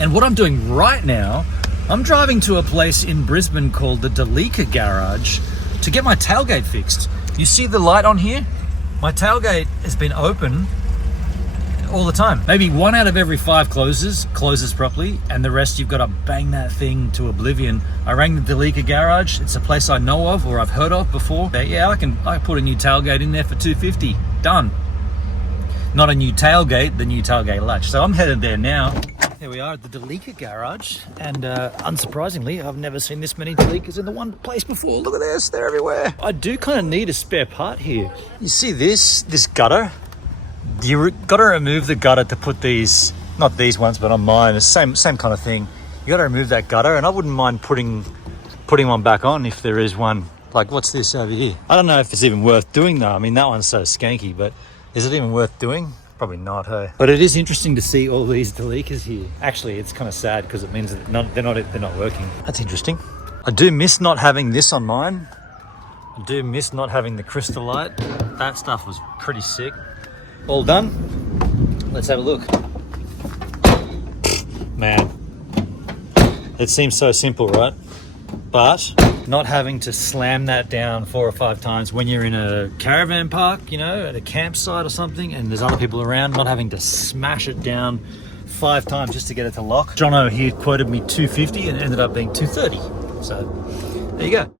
And what I'm doing right now, I'm driving to a place in Brisbane called the Delica Garage to get my tailgate fixed. You see the light on here? My tailgate has been open all the time. Maybe 1 out of every 5 closes properly, and the rest you've got to bang that thing to oblivion. I rang the Delica Garage. It's a place I know of or I've heard of before. Yeah, I can put a new tailgate in there for $250. Done. Not a new tailgate, the new tailgate latch. So I'm headed there now. Here we are at the Delica Garage, and unsurprisingly, I've never seen this many Delicas in the one place before. Look at this, they're everywhere. I do kind of need a spare part here. You see this gutter? You got to remove the gutter to put these, not these ones, but on mine, the same kind of thing. You got to remove that gutter, and I wouldn't mind putting one back on if there is one. Like, what's this over here? I don't know if it's even worth doing though. I mean, that one's so skanky, but is it even worth doing? Probably not, hey. But it is interesting to see all these Delicas here. Actually, it's kind of sad because it means that they're not working. That's interesting. I do miss not having this on mine. I do miss not having the crystal light. That stuff was pretty sick. All done. Let's have a look. Man, it seems so simple, right? But not having to slam that down 4 or 5 times when you're in a caravan park, you know, at a campsite or something, and there's other people around, not having to smash it down 5 times just to get it to lock. Jono here quoted me $250 and it ended up being $230. So there you go.